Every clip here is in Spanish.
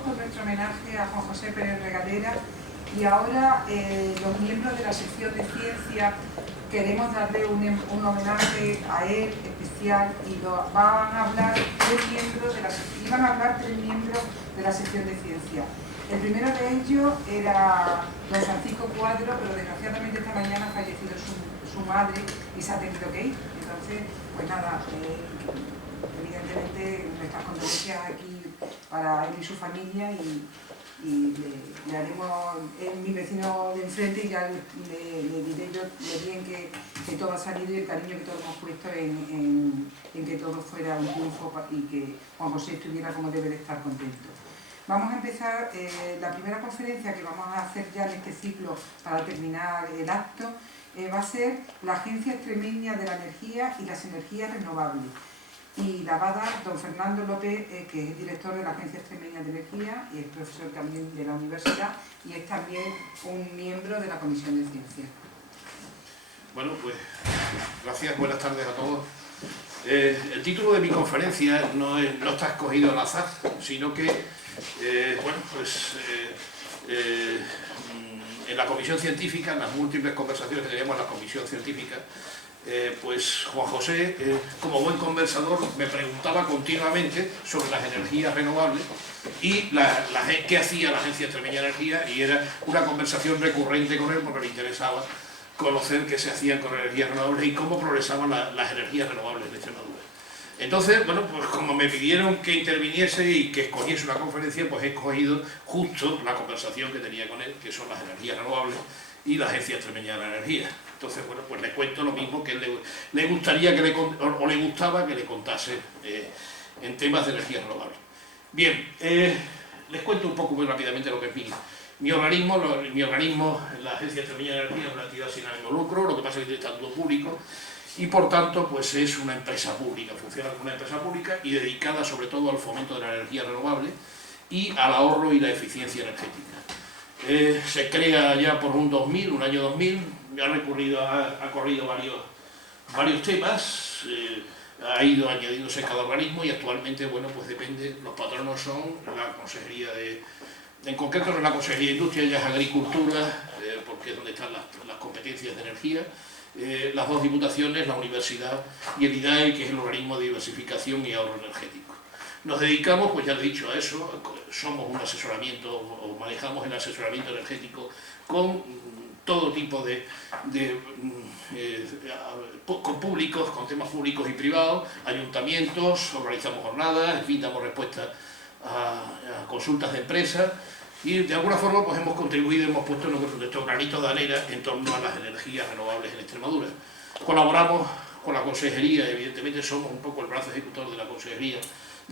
seguimos con nuestro homenaje a Juan José Pérez Regalera y ahora los miembros de la sección de ciencia queremos darle un homenaje a él especial y van a hablar iban a hablar tres miembros de la sección de ciencia. El primero de ellos era don Francisco Cuadro, pero desgraciadamente esta mañana ha fallecido su madre y se ha tenido que ir. Entonces, pues nada, evidentemente nuestras condolencias aquí para él y su familia y le haremos, es mi vecino de enfrente y ya le diré yo lo bien que todo ha salido y el cariño que todos hemos puesto en que todo fuera un triunfo y que Juan José estuviera como debe de estar contento. Vamos a empezar la primera conferencia que vamos a hacer ya en este ciclo para terminar el acto, va a ser la Agencia Extremeña de la Energía y las Energías Renovables. Y la va a dar don Fernando López, que es director de la Agencia Extremeña de Energía y es profesor también de la universidad y es también un miembro de la Comisión de Ciencia. Bueno, pues gracias, buenas tardes a todos. El título de mi conferencia no está escogido al azar, sino que, en la Comisión Científica, en las múltiples conversaciones que teníamos en la Comisión Científica, pues Juan José, como buen conversador, me preguntaba continuamente sobre las energías renovables y qué hacía la Agencia Extremeña de Energía, y era una conversación recurrente con él porque le interesaba conocer qué se hacían con energías renovables y cómo progresaban las energías renovables en Extremadura. Entonces, bueno, pues como me pidieron que interviniese y que escogiese una conferencia, pues he escogido justo la conversación que tenía con él, que son las energías renovables y la Agencia Extremeña de la Energía. Entonces, bueno, pues le cuento lo mismo que le gustaría que le gustaba que le contase en temas de energías renovables. Bien, les cuento un poco muy rápidamente lo que es mi organismo, la Agencia Extremeña de Energía, es una entidad sin ánimo de lucro, lo que pasa es que tiene estatuto público y por tanto pues es una empresa pública, funciona como una empresa pública y dedicada sobre todo al fomento de la energía renovable y al ahorro y la eficiencia energética. Se crea ya por un año 2000, ha corrido varios temas, ha ido añadiéndose cada organismo y actualmente, bueno, pues depende, los patronos son la Consejería en concreto la Consejería de Industria, ya es Agricultura, porque es donde están las competencias de energía, las dos diputaciones, la universidad y el IDAE, que es el organismo de diversificación y ahorro energético. Nos dedicamos, pues ya lo he dicho, a eso, somos un asesoramiento, o manejamos el asesoramiento energético con todo tipo con públicos, con temas públicos y privados, ayuntamientos, organizamos jornadas, en fin, damos respuesta a consultas de empresas y de alguna forma pues hemos contribuido, hemos puesto nuestro granito de arena en torno a las energías renovables en Extremadura. Colaboramos con la Consejería, evidentemente somos un poco el brazo ejecutor de la Consejería,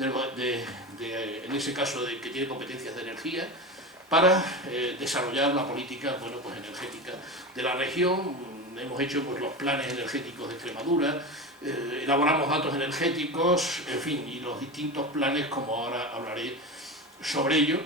en ese caso que tiene competencias de energía, para desarrollar la política pues, energética de la región. Hemos hecho pues, los planes energéticos de Extremadura, elaboramos datos energéticos, en fin, y los distintos planes, como ahora hablaré sobre ello,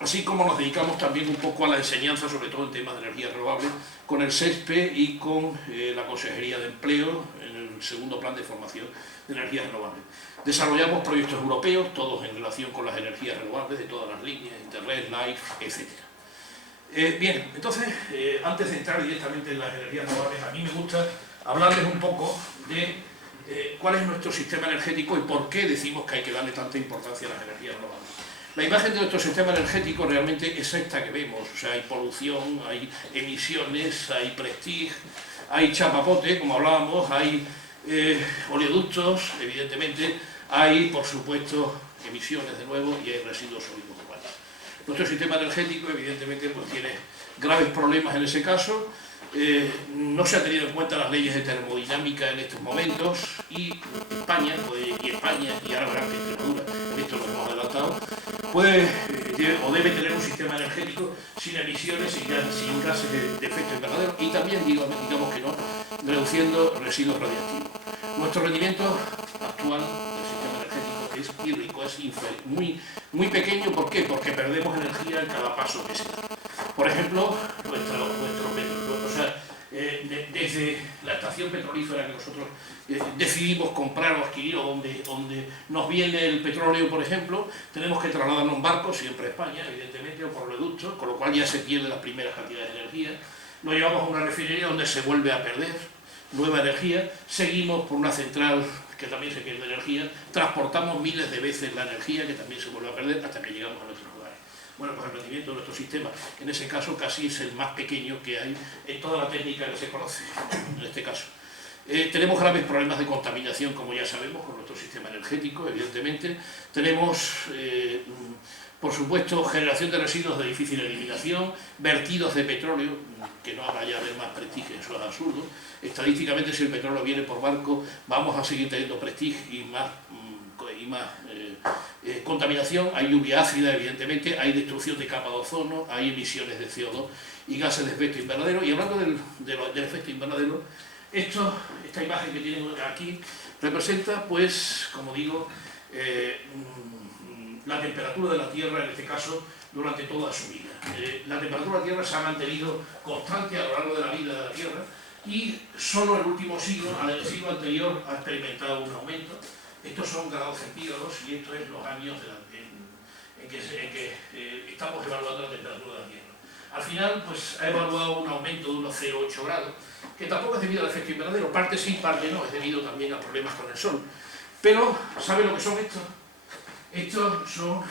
así como nos dedicamos también un poco a la enseñanza, sobre todo en temas de energías renovables, con el SESPE y con la Consejería de Empleo, en el segundo plan de formación de energías renovables. Desarrollamos proyectos europeos, todos en relación con las energías renovables, de todas las líneas, Interreg, LIFE, etc. Bien, entonces, antes de entrar directamente en las energías renovables, a mí me gusta hablarles un poco de cuál es nuestro sistema energético y por qué decimos que hay que darle tanta importancia a las energías renovables. La imagen de nuestro sistema energético realmente es esta que vemos, o sea, hay polución, hay emisiones, hay prestige, hay chapapote, como hablábamos, hay oleoductos, evidentemente, hay, por supuesto, emisiones de nuevo y hay residuos sólidos urbanos. Nuestro sistema energético, evidentemente, pues tiene graves problemas en ese caso. No se ha tenido en cuenta las leyes de termodinámica en estos momentos y España, y ahora verán que Extremadura, en esto lo hemos adelantado, puede o debe tener un sistema energético sin emisiones y sin gases de efecto invernadero y también, digamos que no, reduciendo residuos radiactivos. Nuestro rendimiento actual del sistema energético es pírrico, es muy pequeño. ¿Por qué? Porque perdemos energía en cada paso que se da. Por ejemplo, desde desde la estación petrolífera que nosotros decidimos comprar o adquirir, o donde nos viene el petróleo, por ejemplo, tenemos que trasladarnos en barco, siempre a España, evidentemente, o por oleoductos, con lo cual ya se pierden las primeras cantidades de energía. Lo llevamos a una refinería donde se vuelve a perder nueva energía, seguimos por una central que también se pierde energía, transportamos miles de veces la energía que también se vuelve a perder hasta que llegamos a nuestros hogares. Bueno, pues el rendimiento de nuestro sistema, en ese caso casi es el más pequeño que hay en toda la técnica que se conoce, en este caso. Tenemos graves problemas de contaminación, como ya sabemos, con nuestro sistema energético, evidentemente. Tenemos, por supuesto, generación de residuos de difícil eliminación, vertidos de petróleo, que no vaya a haber más prestigio, eso es absurdo. Estadísticamente, si el petróleo viene por barco, vamos a seguir teniendo prestigio y más contaminación. Hay lluvia ácida, evidentemente, hay destrucción de capa de ozono, hay emisiones de CO2 y gases de efecto invernadero. Y hablando del efecto invernadero, esta imagen que tienen aquí representa, pues, como digo, la temperatura de la Tierra, en este caso, durante toda su vida. La temperatura de la Tierra se ha mantenido constante a lo largo de la vida de la Tierra y solo el último siglo, el siglo anterior, ha experimentado un aumento. Estos son grados centígrados y esto es los años en que estamos evaluando la temperatura de la Tierra. Al final, pues, ha evaluado un aumento de unos 0,8 grados, que tampoco es debido al efecto invernadero, parte sí, parte no, es debido también a problemas con el Sol. Pero, ¿sabe lo que son estos? Estos son,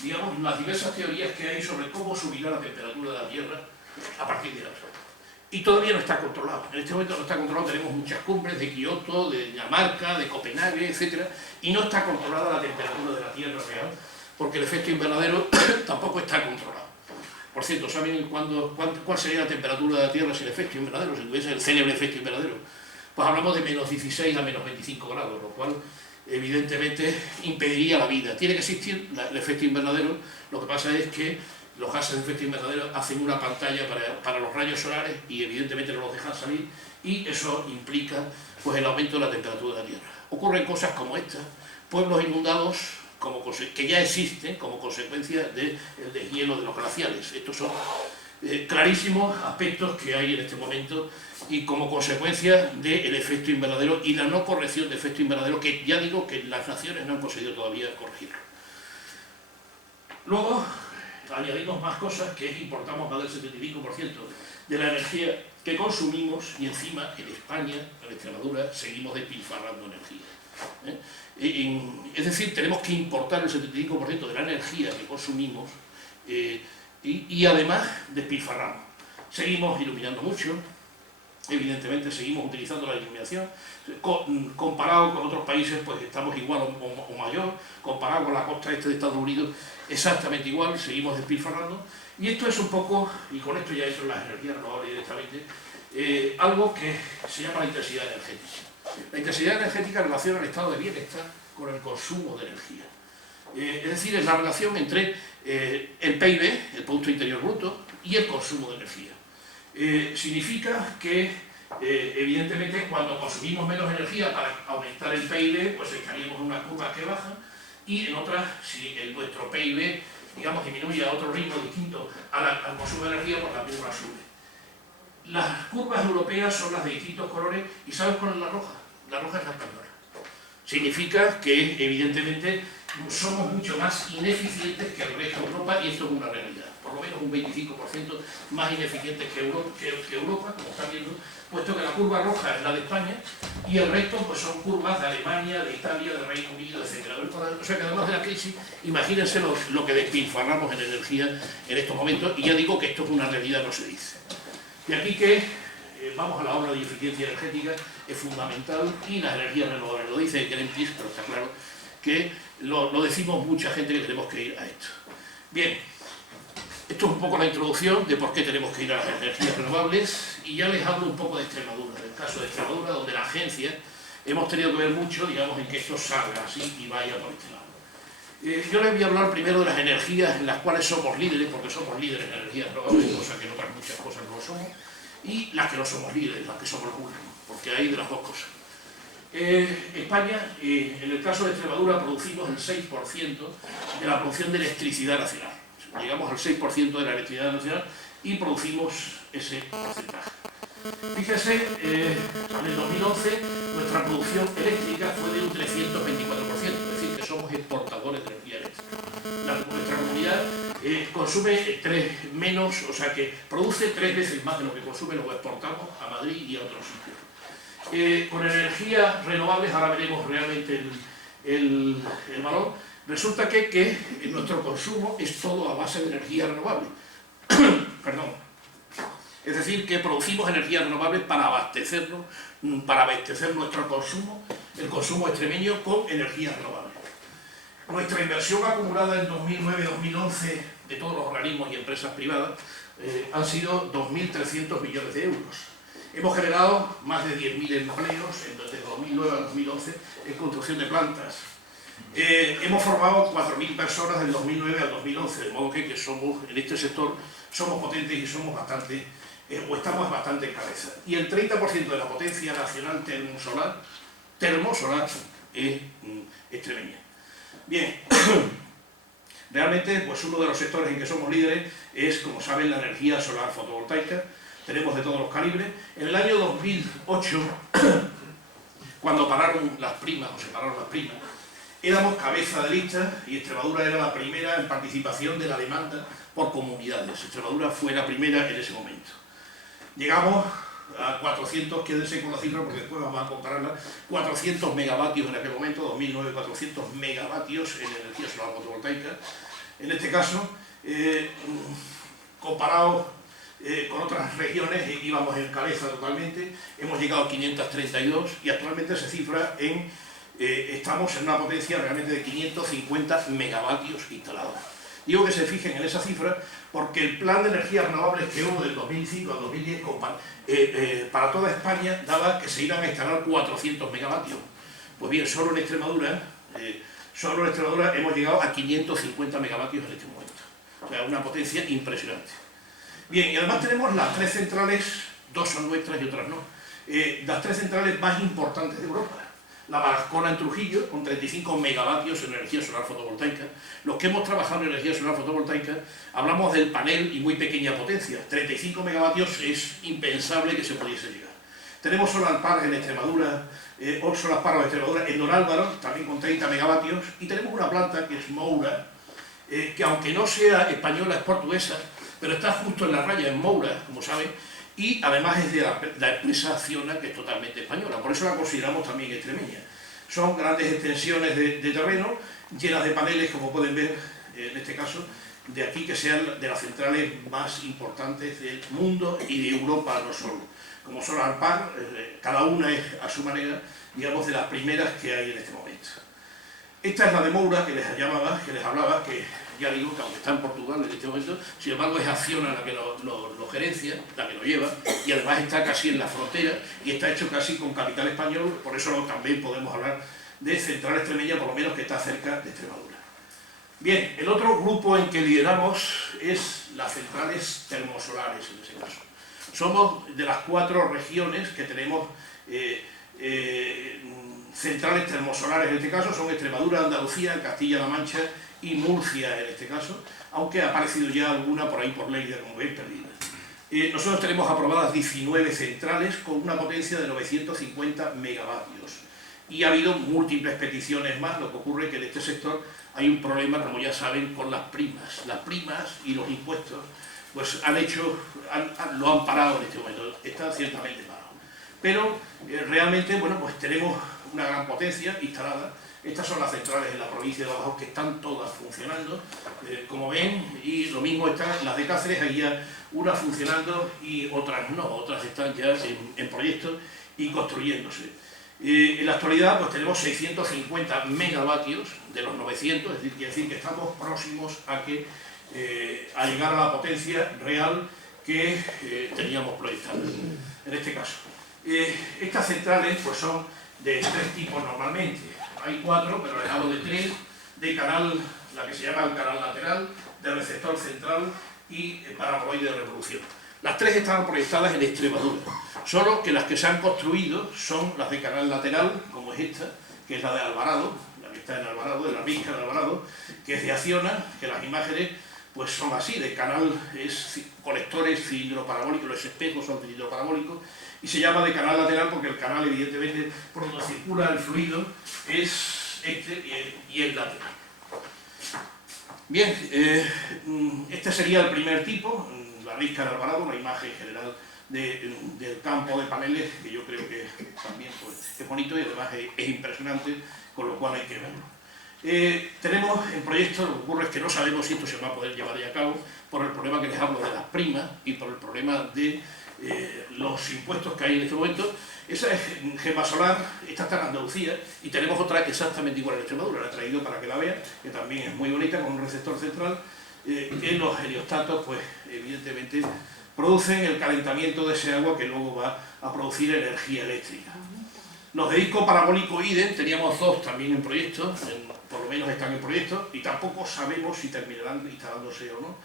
digamos, las diversas teorías que hay sobre cómo subirá la temperatura de la Tierra a partir de ahora. Y todavía no está controlado. En este momento no está controlado, tenemos muchas cumbres de Kioto, de Dinamarca, de Copenhague, etc. Y no está controlada la temperatura de la Tierra real, porque el efecto invernadero tampoco está controlado. Por cierto, ¿saben cuál sería la temperatura de la Tierra sin efecto invernadero? Si tuviese el célebre efecto invernadero. Pues hablamos de menos 16 a menos 25 grados, lo cual evidentemente impediría la vida. Tiene que existir el efecto invernadero, lo que pasa es que los gases de efecto invernadero hacen una pantalla para los rayos solares y evidentemente no los dejan salir, y eso implica, pues, el aumento de la temperatura de la Tierra. Ocurren cosas como estas, pueblos inundados que ya existen como consecuencia del deshielo de los glaciares. Estos son clarísimos aspectos que hay en este momento y como consecuencia del efecto invernadero y la no corrección de efecto invernadero, que ya digo que las naciones no han conseguido todavía corregirlo. Luego añadimos más cosas, que importamos más del 75% de la energía que consumimos, y encima en España, en Extremadura, seguimos despilfarrando energía. Es decir, tenemos que importar el 75% de la energía que consumimos y además despilfarramos. Seguimos iluminando mucho, evidentemente seguimos utilizando la iluminación. Comparado con otros países, pues estamos igual o mayor. Comparado con la costa este de Estados Unidos, exactamente igual, seguimos despilfarrando. Y esto es un poco, y con esto ya entro en las energías renovables directamente, algo que se llama la intensidad energética. La intensidad energética relaciona el estado de bienestar con el consumo de energía. Es decir, es la relación entre el PIB, el Producto Interior Bruto, y el consumo de energía. Significa que, evidentemente, cuando consumimos menos energía para aumentar el PIB, pues estaríamos en unas curvas que bajan, y en otras, si nuestro PIB, digamos, disminuye a otro ritmo distinto al consumo de energía, pues la curva sube. Las curvas europeas son las de distintos colores, y ¿sabes cuál es la roja? La roja es la española. Significa que, evidentemente, somos mucho más ineficientes que el resto de Europa, y esto es una realidad. Por lo menos un 25% más ineficientes que Europa, como están viendo, puesto que la curva roja es la de España, y el resto, pues, son curvas de Alemania, de Italia, de Reino Unido, etc. O sea que además de la crisis, imagínense lo que despilfarramos en energía en estos momentos, y ya digo que esto es una realidad, no se dice. Y aquí que vamos a la obra de eficiencia energética, es fundamental, y las energías renovables, lo dice Greenpeace, pero está claro que lo decimos mucha gente, que tenemos que ir a esto. Bien, esto es un poco la introducción de por qué tenemos que ir a las energías renovables, y ya les hablo un poco de Extremadura, del caso de Extremadura, donde la agencia hemos tenido que ver mucho, digamos, en que esto salga así y vaya por este lado. Yo les voy a hablar primero de las energías en las cuales somos líderes, porque somos líderes en energías renovables, cosa que en otras muchas cosas no lo somos, y las que no somos líderes, las que somos los últimos, porque hay de las dos cosas. España, en el caso de Extremadura, producimos el 6% de la producción de electricidad nacional. Llegamos al 6% de la electricidad nacional y producimos ese porcentaje. Fíjense, en el 2011 nuestra producción eléctrica fue de un 324%, es decir, que somos exportadores de energía eléctrica. Nuestra comunidad consume menos, o sea que produce 3 veces más de lo que consume, lo exportamos a Madrid y a otros sitios. Con energías renovables, ahora veremos realmente el valor, resulta que nuestro consumo es todo a base de energía renovable. Perdón. Es decir, que producimos energías renovables para abastecernos, para abastecer nuestro consumo, el consumo extremeño con energías renovables. Nuestra inversión acumulada en 2009-2011 de todos los organismos y empresas privadas han sido 2.300 millones de euros. Hemos generado más de 10.000 empleos desde 2009 a 2011 en construcción de plantas. Hemos formado 4.000 personas del 2009 al 2011, de modo que somos, en este sector somos potentes y somos bastante, o estamos bastante en cabeza. Y el 30% de la potencia nacional termosolar es extremeña. Bien, realmente pues uno de los sectores en que somos líderes es, como saben, la energía solar fotovoltaica. Tenemos de todos los calibres. En el año 2008, cuando pararon las primas, o se pararon las primas, éramos cabeza de lista y Extremadura era la primera en participación de la demanda por comunidades. Extremadura fue la primera en ese momento. Llegamos a 400, quédense con la cifra porque después vamos a compararla, 400 megavatios en aquel momento, 2009, 400 megavatios en energía solar fotovoltaica. En este caso, comparado con otras regiones, íbamos en cabeza totalmente, hemos llegado a 532 y actualmente se cifra en, estamos en una potencia realmente de 550 megavatios instalados. Digo que se fijen en esa cifra porque el plan de energías renovables que hubo del 2005 al 2010 para toda España daba que se iban a instalar 400 megavatios. Pues bien, solo en Extremadura hemos llegado a 550 megavatios en este momento. O sea, una potencia impresionante. Bien, y además tenemos las 3 centrales, 2 son nuestras y otras no, las 3 centrales más importantes de Europa. La Balascona en Trujillo, con 35 megavatios en energía solar fotovoltaica. Los que hemos trabajado en energía solar fotovoltaica, hablamos del panel y muy pequeña potencia. 35 megavatios es impensable que se pudiese llegar. Tenemos Solar Park en Extremadura, Solar Park en Extremadura, en Don Álvaro, también con 30 megavatios. Y tenemos una planta que es Moura, que aunque no sea española, es portuguesa, pero está justo en la raya, en Moura, como saben, y además es de la empresa Acciona, que es totalmente española, por eso la consideramos también extremeña. Son grandes extensiones de terreno, llenas de paneles, como pueden ver en este caso, de aquí que sean de las centrales más importantes del mundo y de Europa no solo. Como Solar Park, cada una es a su manera, digamos, de las primeras que hay en este momento. Esta es la de Moura, que les hablaba, que ya digo que aunque está en Portugal en este momento, sin embargo es Acciona la que lo gerencia, la que lo lleva, y además está casi en la frontera y está hecho casi con capital español, por eso también podemos hablar de central extremeña, por lo menos que está cerca de Extremadura. Bien, el otro grupo en que lideramos es las centrales termosolares en ese caso. Somos de las 4 regiones que tenemos centrales termosolares en este caso, son Extremadura, Andalucía, Castilla-La Mancha y Murcia en este caso, aunque ha aparecido ya alguna por ahí por Lleida, como veis, perdida. Nosotros tenemos aprobadas 19 centrales con una potencia de 950 megavatios y ha habido múltiples peticiones más. Lo que ocurre es que en este sector hay un problema, como ya saben, con las primas. Las primas y los impuestos pues lo han parado en este momento, están ciertamente parados. Pero realmente, bueno, pues tenemos una gran potencia instalada. Estas son las centrales en la provincia de Badajoz que están todas funcionando, como ven, y lo mismo están las de Cáceres, ahí ya unas funcionando y otras no, otras están ya en proyectos y construyéndose. En la actualidad pues tenemos 650 megavatios de los 900, es decir, quiere decir que estamos próximos a llegar a la potencia real que teníamos proyectada, en este caso. Estas centrales pues son de 3 tipos normalmente. Hay 4, pero les hablo de 3, de canal, la que se llama el canal lateral, de receptor central y paraboloide de revolución. Las 3 estaban proyectadas en Extremadura, solo que las que se han construido son las de canal lateral, como es esta, que es la de Alvarado, la que está en Alvarado, de la Risca de Alvarado, que es de Acciona, que las imágenes pues son así, de canal, es colectores cilindro-parabólicos, los espejos son cilindro-parabólicos, y se llama de canal lateral porque el canal, evidentemente, por donde circula el fluido, es este y es lateral. Bien, este sería el primer tipo, la risca de Alvarado, una imagen general del campo de paneles, que yo creo que también pues, es bonito y además es impresionante, con lo cual hay que verlo. Tenemos en proyecto, lo que ocurre es que no sabemos si esto se va a poder llevar ya a cabo por el problema que les hablo de las primas y por el problema de los impuestos que hay en este momento. Esa es Gemasolar, esta está en Andalucía y tenemos otra exactamente igual en Extremadura, la he traído para que la vean, que también es muy bonita, con un receptor central, que los heliostatos, pues evidentemente, producen el calentamiento de ese agua que luego va a producir energía eléctrica. Los de disco parabólico IDEN, teníamos dos también en proyecto, por lo menos están en proyecto, y tampoco sabemos si terminarán instalándose o no.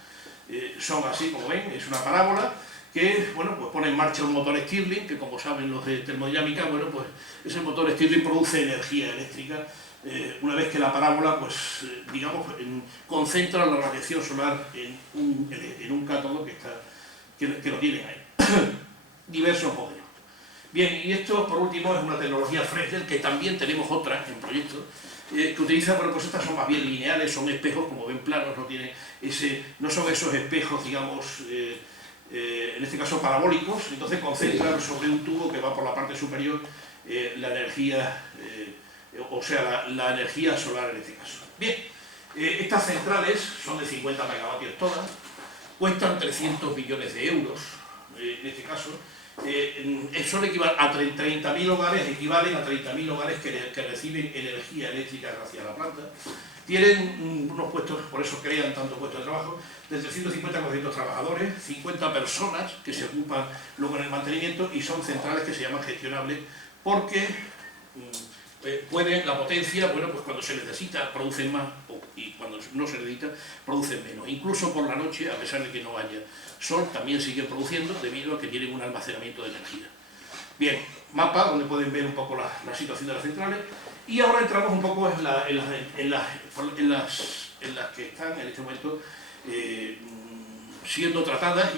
Son así, como ven, es una parábola que, bueno, pues pone en marcha un motor Stirling, que como saben los de termodinámica, bueno, pues ese motor Stirling produce energía eléctrica una vez que la parábola, pues, digamos, concentra la radiación solar en un cátodo que lo tienen ahí. Diversos modelos. Bien, y esto, por último, es una tecnología Fresnel, que también tenemos otra en proyecto, que utiliza, bueno, pues estas son más bien lineales, son espejos, como ven, planos, no son esos espejos, digamos, en este caso parabólicos, entonces concentran sobre un tubo que va por la parte superior la energía, o sea, la energía solar en este caso. Bien, estas centrales son de 50 megavatios todas, cuestan 300 millones de euros, en este caso, son a 30.000 hogares, equivalen a 30.000 hogares que reciben energía eléctrica gracias a la planta. Tienen unos puestos, por eso crean tantos puestos de trabajo, de 350 a 400 trabajadores, 50 personas que se ocupan luego en el mantenimiento y son centrales que se llaman gestionables porque la potencia, bueno, pues cuando se necesita producen más y cuando no se necesita producen menos. Incluso por la noche, a pesar de que no haya sol, también siguen produciendo debido a que tienen un almacenamiento de energía. Bien, mapa donde pueden ver un poco la situación de las centrales y ahora entramos un poco en las que están en este momento siendo tratadas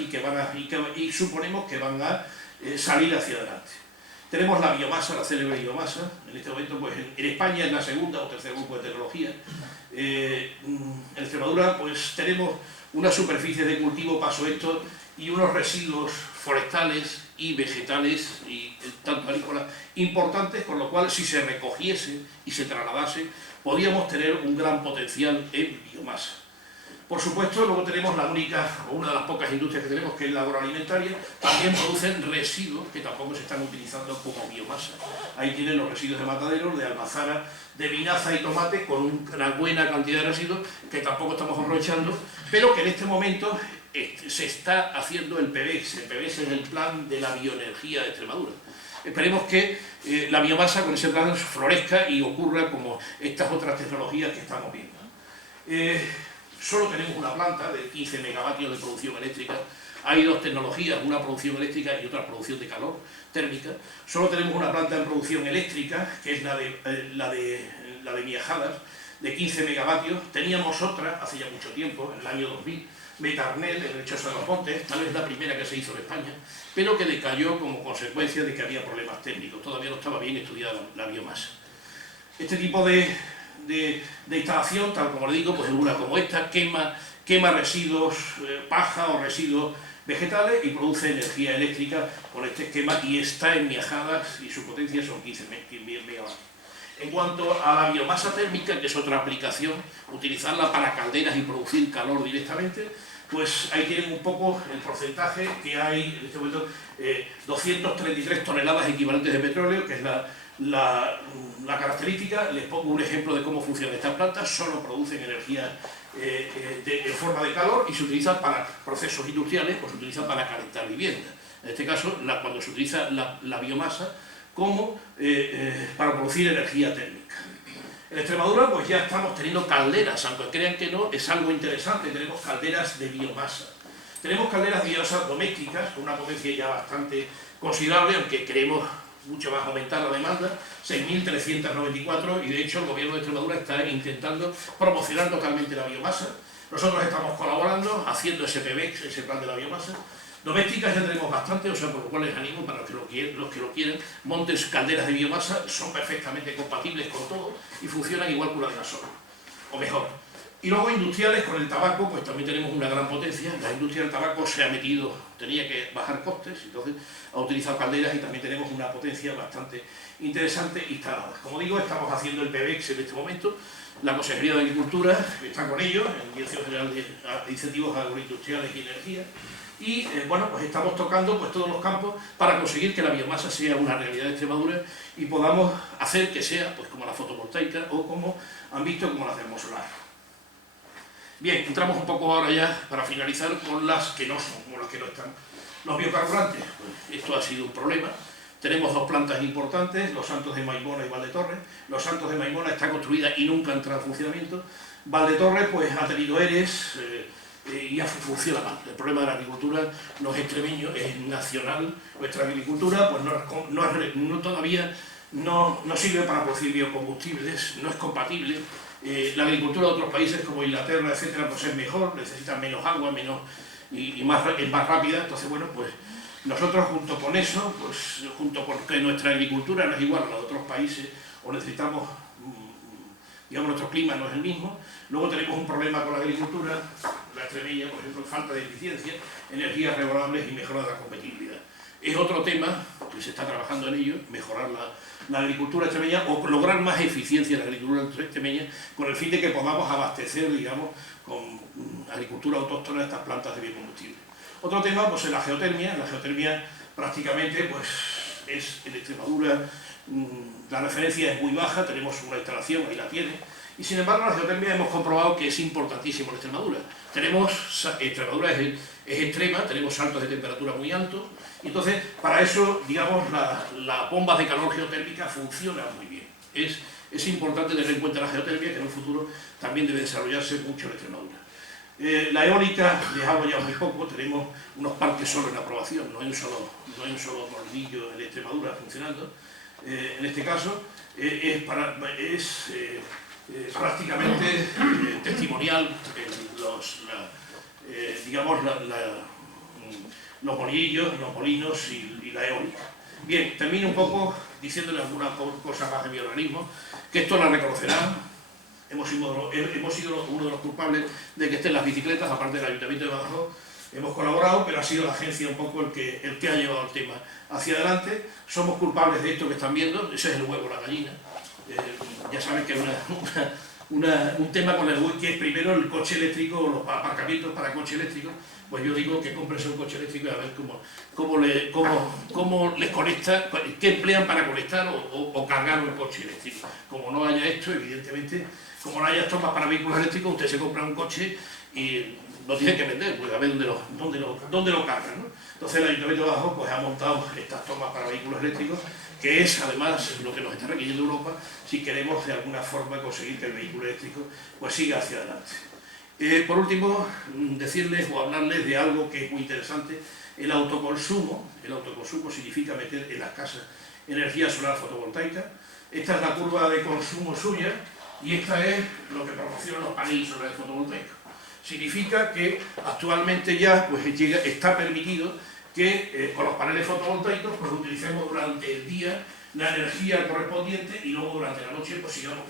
y suponemos que van a salir hacia adelante. Tenemos la biomasa, la célebre biomasa, en este momento pues en España es la segunda o tercer grupo de tecnología. En Extremadura pues tenemos una superficie de cultivo paso esto y unos residuos forestales y vegetales y tanto agrícolas importantes, con lo cual si se recogiese y se trasladase podríamos tener un gran potencial en biomasa. Por supuesto, luego tenemos la única, o una de las pocas industrias que tenemos, que es la agroalimentaria, también producen residuos que tampoco se están utilizando como biomasa. Ahí tienen los residuos de mataderos, de almazara, de vinaza y tomate, con una buena cantidad de residuos que tampoco estamos aprovechando, pero que en este momento se está haciendo el PBEX. El PBEX es el plan de la bioenergía de Extremadura. Esperemos que la biomasa con ese plan florezca y ocurra como estas otras tecnologías que estamos viendo. Solo tenemos una planta de 15 megavatios de producción eléctrica. Hay dos tecnologías, una producción eléctrica y otra producción de calor térmica. Solo tenemos una planta en producción eléctrica, que es la de Miajadas, de 15 megavatios. Teníamos otra hace ya mucho tiempo, en el año 2000, Metarnel, en el Choza de los Montes, tal vez la primera que se hizo en España, pero que decayó como consecuencia de que había problemas técnicos. Todavía no estaba bien estudiada la biomasa. Este tipo de instalación, tal como le digo, pues es una como esta, quema residuos, paja o residuos vegetales y produce energía eléctrica con este esquema y está en Miajadas y su potencia son 15 megavatios. En cuanto a la biomasa térmica, que es otra aplicación, utilizarla para calderas y producir calor directamente, pues ahí tienen un poco el porcentaje que hay en este momento, 233 toneladas equivalentes de petróleo, que es la característica. Les pongo un ejemplo de cómo funcionan estas plantas. Solo producen energía en forma de calor y se utilizan para procesos industriales o se utilizan para calentar viviendas. En este caso, cuando se utiliza la biomasa como para producir energía térmica. En Extremadura pues ya estamos teniendo calderas, aunque crean que no, es algo interesante, tenemos calderas de biomasa. Tenemos calderas de biomasa domésticas con una potencia ya bastante considerable, aunque queremos mucho más aumentar la demanda, 6.394, y de hecho el gobierno de Extremadura está intentando promocionar totalmente la biomasa. Nosotros estamos colaborando, haciendo ese PBEX, ese plan de la biomasa. Domésticas ya tenemos bastante, o sea, por lo cual les animo para los que lo quieran. Montes, calderas de biomasa son perfectamente compatibles con todo y funcionan igual que una de gasol, o mejor. Y luego industriales, con el tabaco, pues también tenemos una gran potencia. La industria del tabaco se ha metido, tenía que bajar costes, entonces ha utilizado calderas y también tenemos una potencia bastante interesante instalada. Como digo, estamos haciendo el PBEX en este momento. La Consejería de Agricultura está con ello, en Dirección General de Incentivos Agroindustriales y Energía. Y bueno, pues estamos tocando pues, todos los campos para conseguir que la biomasa sea una realidad de Extremadura y podamos hacer que sea pues, como la fotovoltaica o como han visto como la termosolar. Bien, entramos un poco ahora ya para finalizar con las que no son, con las que no están. Los biocarburantes, pues, esto ha sido un problema. Tenemos dos plantas importantes, Los Santos de Maimona y Valdetorres. Los Santos de Maimona está construida y nunca ha entrado en funcionamiento. Valdetorres pues, ha tenido ERES, y ya funciona mal. El problema de la agricultura no es extremeño, es nacional. Nuestra agricultura pues todavía no sirve para producir biocombustibles, no es compatible. La agricultura de otros países como Inglaterra, etcétera, pues es mejor, necesita menos agua, es más rápida. Entonces, bueno, pues nosotros junto con eso, pues junto con que nuestra agricultura no es igual a la de otros países, o necesitamos, digamos, nuestro clima no es el mismo. Luego tenemos un problema con la agricultura, la extremeña, por ejemplo, falta de eficiencia, energías renovables y mejora de la competitividad. Es otro tema que se está trabajando en ello, mejorar la agricultura extremeña o lograr más eficiencia en la agricultura extremeña con el fin de que podamos abastecer, digamos, con agricultura autóctona estas plantas de biocombustible. Otro tema, pues es la geotermia. La geotermia prácticamente, pues, es en Extremadura, la referencia es muy baja, tenemos una instalación, ahí la tiene, y sin embargo la geotermia hemos comprobado que es importantísimo en Extremadura. Extremadura es extrema, tenemos saltos de temperatura muy altos, y entonces para eso, digamos, las bombas de calor geotérmica funcionan muy bien. Es importante tener en cuenta la geotermia, que en un futuro también debe desarrollarse mucho en Extremadura. La eólica, les hablo ya muy poco, tenemos unos parques solo en aprobación, no hay un solo molinillo en Extremadura funcionando. En este caso es prácticamente testimonial digamos los molinillos, los molinos y la eólica. Bien, termino un poco diciéndole alguna cosa más de mi organismo, que esto la reconocerán. Hemos sido uno de los culpables de que estén las bicicletas, aparte del Ayuntamiento de Badajoz. Hemos colaborado, pero ha sido la agencia un poco el que ha llevado el tema hacia adelante. Somos culpables de esto que están viendo, ese es el huevo, la gallina. Ya saben que es un tema con el huevo, que es primero el coche eléctrico, los aparcamientos para coche eléctrico. Pues yo digo que compres un coche eléctrico y a ver cómo les conecta, qué emplean para conectar o cargar un coche eléctrico. Como no haya esto, evidentemente, como no haya tomas para vehículos eléctricos, usted se compra un coche y lo tiene que vender, pues a ver dónde lo cargan, ¿no? Entonces el Ayuntamiento de Badajoz pues, ha montado estas tomas para vehículos eléctricos, que es además lo que nos está requiriendo Europa si queremos de alguna forma conseguir que el vehículo eléctrico pues, siga hacia adelante. Por último, decirles o hablarles de algo que es muy interesante, el autoconsumo. El autoconsumo significa meter en las casas energía solar fotovoltaica. Esta es la curva de consumo suya y esta es lo que proporcionan los paneles solares fotovoltaicos. Significa que actualmente ya pues, está permitido que con los paneles fotovoltaicos pues, utilicemos durante el día la energía correspondiente y luego durante la noche pues, sigamos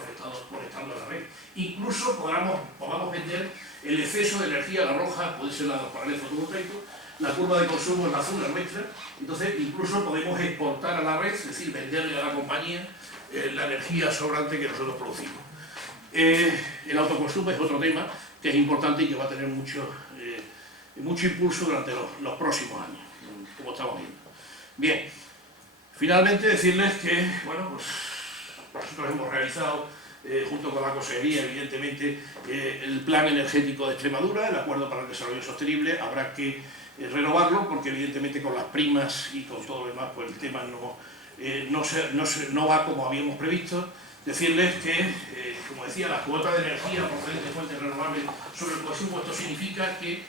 conectando a la red. Incluso podamos vender el exceso de energía, la roja puede ser la de los paneles fotovoltaicos, la curva de consumo es la azul, la nuestra, entonces incluso podemos exportar a la red, es decir, venderle a la compañía la energía sobrante que nosotros producimos. El autoconsumo es otro tema que es importante y que va a tener mucho impulso durante los próximos años, como estamos viendo. Bien, finalmente decirles que, bueno, pues nosotros hemos realizado, junto con la Consejería, evidentemente, el Plan Energético de Extremadura, el Acuerdo para el Desarrollo Sostenible. Habrá que renovarlo porque, evidentemente, con las primas y con todo lo demás, pues el tema no va como habíamos previsto. Decirles que, como decía, la cuota de energía procedente de fuentes renovables sobre el consumo, esto significa que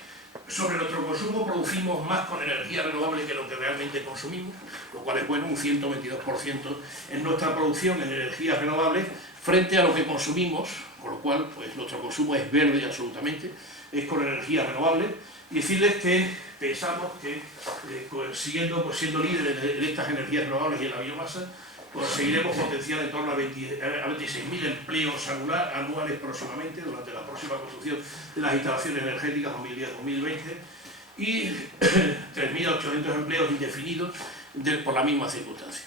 sobre nuestro consumo producimos más con energía renovable que lo que realmente consumimos, lo cual es bueno, un 122% en nuestra producción en energías renovables frente a lo que consumimos, con lo cual pues, nuestro consumo es verde absolutamente. es con energías renovables, y decirles que pensamos que siendo líderes en estas energías renovables y en la biomasa, conseguiremos potenciar en torno a 26.000 empleos anuales próximamente, durante la próxima construcción de las instalaciones energéticas 2010-2020, y 3.800 empleos indefinidos por la misma circunstancia.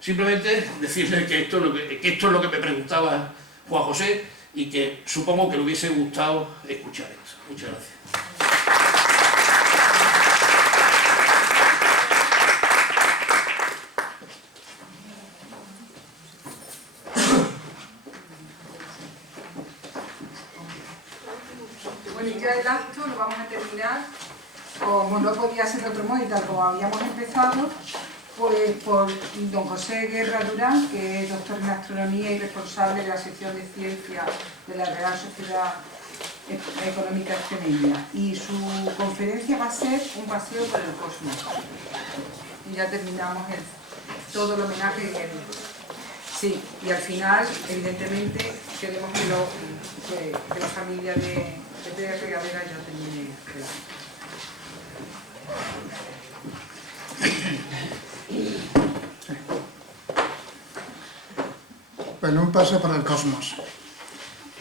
Simplemente decirles que esto es lo que me preguntaba Juan José, y que supongo que le hubiese gustado escuchar esto. Muchas gracias. Bueno, y ya el acto lo vamos a terminar, como no podía ser de otro modo y tal como habíamos empezado, pues por don José Guerra Durán, que es doctor en astronomía y responsable de la sección de ciencia de la Real Sociedad Económica Extremeña. Y su conferencia va a ser un paseo por el cosmos. Y ya terminamos todo el homenaje. Sí, y al final, evidentemente, queremos que la familia de Pérez Regadera ya termine el acto. Bueno, un paso por el cosmos.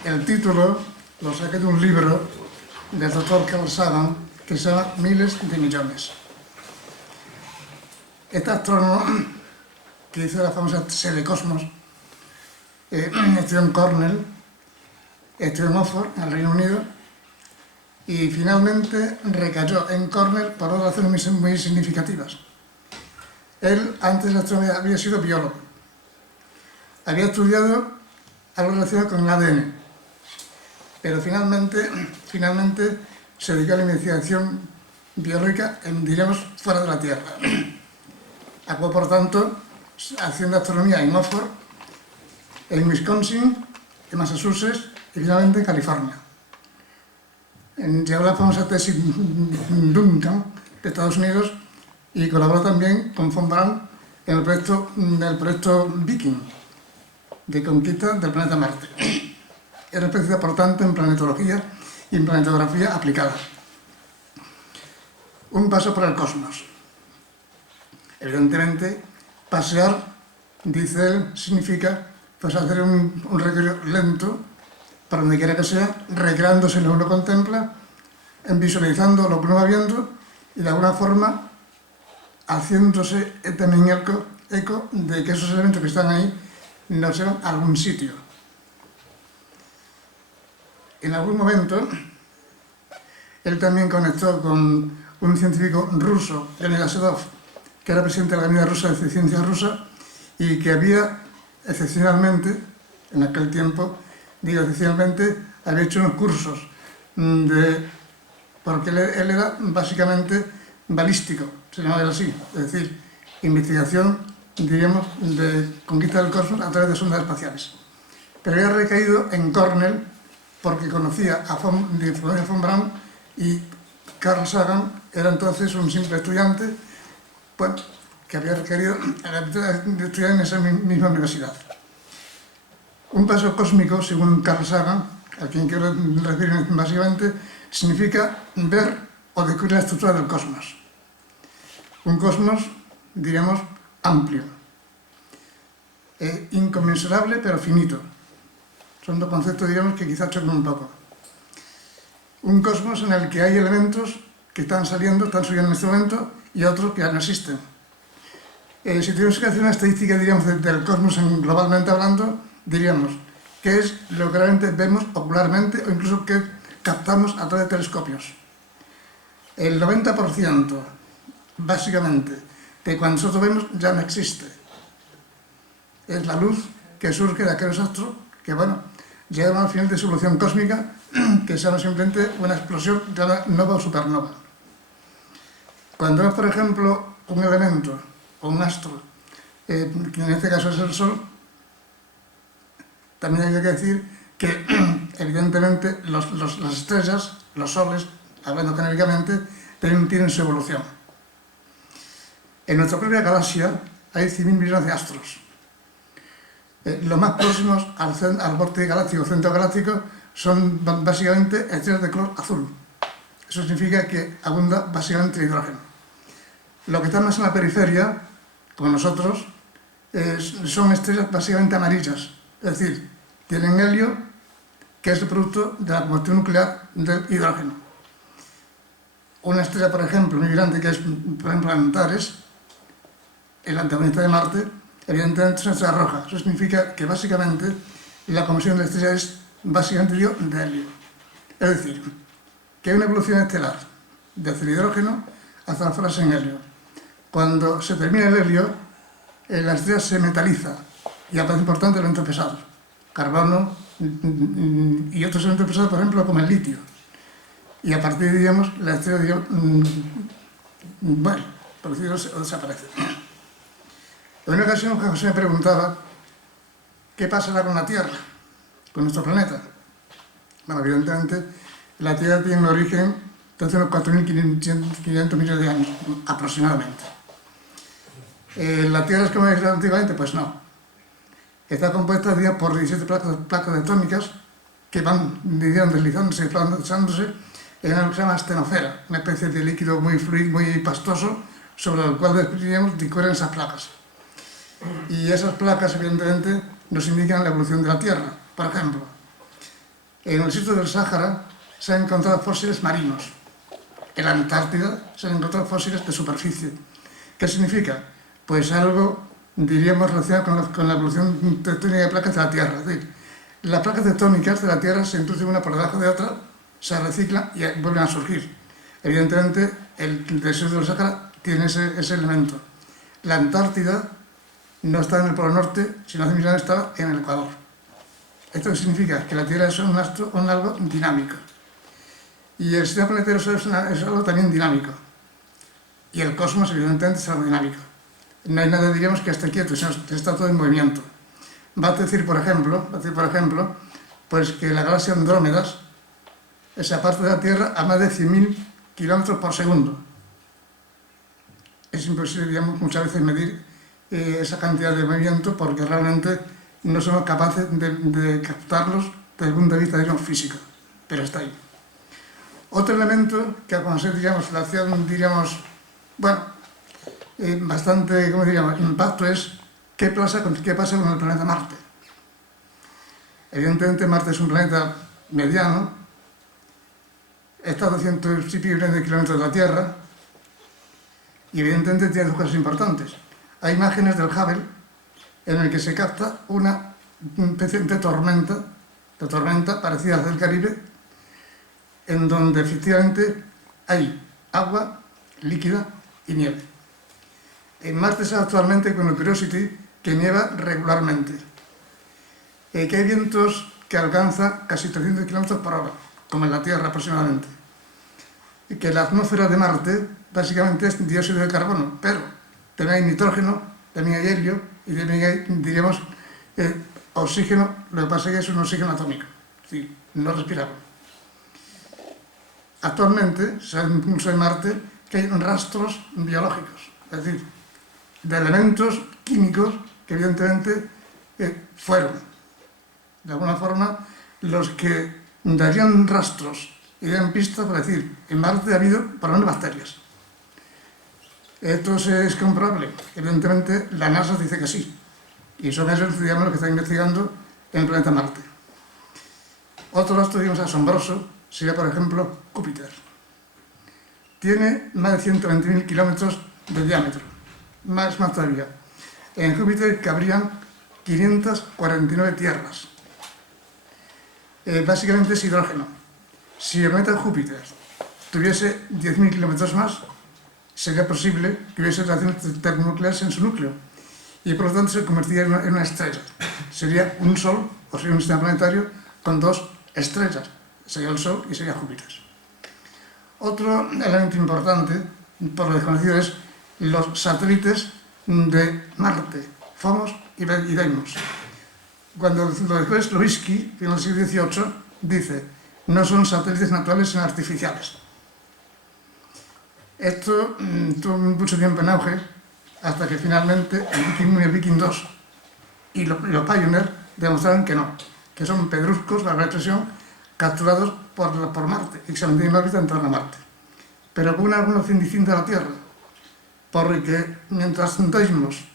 El título lo saqué de un libro del doctor Carl Sagan que se llama Miles de Millones. Este astrónomo que hizo la famosa serie Cosmos estudió en Cornell, estudió en Oxford, en el Reino Unido, y finalmente recayó en Cornell por dos razones muy significativas. Él, antes de la astronomía, había sido biólogo. Había estudiado algo relacionado con el ADN, pero finalmente se dedicó a la investigación biológica, diríamos, fuera de la Tierra. Acabó, por tanto, haciendo astronomía en Oxford, en Wisconsin, en Massachusetts y finalmente en California. Llegó la famosa tesis Duncan de Estados Unidos y colaboró también con von Braun en el proyecto Viking, de conquista del planeta Marte. Era especialista, por tanto, en planetología y en planetografía aplicada. Un paso por el cosmos. Evidentemente, pasear, dice él, significa pues, hacer un recorrido lento, para donde quiera que sea, recreándose en lo que uno contempla, visualizando lo que uno va viendo y de alguna forma haciéndose también eco de que esos elementos que están ahí nos llevan a algún sitio. En algún momento, él también conectó con un científico ruso, Leonid Sedov, que era presidente de la Academia Rusa de Ciencias Rusa y que había excepcionalmente, en aquel tiempo, había hecho unos cursos porque él era básicamente balístico, se llamaba así, es decir, investigación, diríamos, de conquista del cosmos a través de sondas espaciales. Pero había recaído en Cornell porque conocía a von Braun y Carl Sagan era entonces un simple estudiante pues, que había requerido de estudiar en esa misma universidad. Un paso cósmico, según Carl Sagan, a quien quiero referir básicamente, significa ver o descubrir la estructura del cosmos. Un cosmos, diríamos, amplio, inconmensurable pero finito. Son dos conceptos, digamos, que quizás chocan un poco. Un cosmos en el que hay elementos que están subiendo en este momento y otros que ya no existen. Si tuviéramos que hacer una estadística, diríamos, del cosmos globalmente hablando, diríamos que es lo que realmente vemos ocularmente o incluso que captamos a través de telescopios. El 90%, básicamente, de cuando nosotros vemos ya no existe. Es la luz que surge de aquellos astros que, bueno, llegan al final de su evolución cósmica, que se llama simplemente una explosión de una nova o supernova. Cuando vemos, por ejemplo, un elemento o un astro, que en este caso es el Sol, también hay que decir que, evidentemente, las estrellas, los soles, hablando canónicamente, tienen su evolución. En nuestra propia galaxia hay 100.000 millones de astros. Los más próximos al vórtice galáctico, centro galáctico, son básicamente estrellas de color azul. Eso significa que abunda básicamente el hidrógeno. Lo que está más en la periferia, como nosotros, son estrellas básicamente amarillas, es decir, tienen helio, que es el producto de la combustión nuclear del hidrógeno. Una estrella, por ejemplo, muy grande, que es, por ejemplo, Antares, el antagonista de Marte, evidentemente es una estrella roja. Eso significa que básicamente la combustión de la estrella es básicamente de helio. Es decir, que hay una evolución estelar desde el hidrógeno hasta la fase en helio. Cuando se termina el helio, la estrella se metaliza y aparecen por tanto elementos pesados, carbono y otros elementos pesados, por ejemplo, como el litio. Y a partir de, digamos, la estrella, bueno, por decirlo, desaparece. En una ocasión, José me preguntaba qué pasará con la Tierra, con nuestro planeta. Bueno, evidentemente, la Tierra tiene un origen de hace unos 4.500 millones de años, aproximadamente. ¿La Tierra es como era antiguamente? Pues no. Está compuesta por 17 placas tectónicas que van, dirían, deslizándose y deslizándose en algo que se llama astenosfera, una especie de líquido muy fluido, muy pastoso, sobre el cual discurren esas placas. Y esas placas, evidentemente, nos indican la evolución de la Tierra. Por ejemplo, en el sitio del Sáhara se han encontrado fósiles marinos. En la Antártida se han encontrado fósiles de superficie. ¿Qué significa? Pues algo, diríamos, relacionado con la evolución tectónica de placas de la Tierra. Es decir, las placas tectónicas de la Tierra se introducen una por debajo de otra, se reciclan y vuelven a surgir. Evidentemente, el desierto del Sáhara tiene ese elemento. La Antártida no está en el Polo Norte, sino hace 1000 años estaba en el Ecuador. Esto significa que la Tierra es un algo dinámico. Y el sistema planetario es algo también dinámico. Y el cosmos, evidentemente, es algo dinámico. No hay nada, diríamos, que esté quieto, sino que está todo en movimiento. Va a decir, por ejemplo, pues que la galaxia Andrómedas, esa parte de la Tierra, a más de 100.000 kilómetros por segundo. Es imposible, digamos, muchas veces medir esa cantidad de movimiento porque realmente no somos capaces de captarlos desde el punto de vista, digamos, físico, pero está ahí. Otro elemento que a conocer, digamos, la acción, diríamos, bueno, bastante, como diríamos, impacto es qué pasa con el planeta Marte. Evidentemente Marte es un planeta mediano, está a 200 y pico de kilómetros de la Tierra y evidentemente tiene dos cosas importantes. Hay imágenes del Hubble en el que se capta una especie de tormenta parecida a la del Caribe, en donde efectivamente hay agua líquida y nieve. En Marte se sabe actualmente con el Curiosity que nieva regularmente, que hay vientos que alcanzan casi 300 km por hora, como en la Tierra aproximadamente, y que la atmósfera de Marte básicamente es dióxido de carbono, pero también hay nitrógeno, también hay helio y también hay, diríamos, oxígeno. Lo que pasa es que es un oxígeno atómico, es decir, no respirable. Actualmente se ha incluso en Marte que hay rastros biológicos, es decir, de elementos químicos que evidentemente fueron, de alguna forma, los que darían rastros y darían pistas para decir, en Marte ha habido por lo menos bacterias. Esto es comprobable. Evidentemente, la NASA dice que sí. Y son esos, digamos, lo que está investigando en el planeta Marte. Otro rastro, digamos, asombroso sería, por ejemplo, Júpiter. Tiene más de 120.000 kilómetros de diámetro. Más todavía. En Júpiter cabrían 549 tierras. Básicamente es hidrógeno. Si el planeta Júpiter tuviese 10.000 kilómetros más, sería posible que hubiese reacciones termonucleares en su núcleo y por lo tanto se convertiría en una estrella. Sería un Sol, o sería un sistema planetario con dos estrellas. Sería el Sol y sería Júpiter. Otro elemento importante, por lo desconocido, es los satélites de Marte, Phobos y Deimos. Cuando lo dejó Slovinsky, en el siglo XVIII, dice, no son satélites naturales sino artificiales. Esto tuvo mucho tiempo en auge, hasta que finalmente el Viking 1 y el Viking 2 y los Pioneer demostraron que no, que son pedruscos, la expresión, capturados por Marte y que se mantienen en órbita en torno a Marte, pero con una evolución distinta a la Tierra, porque mientras Deimos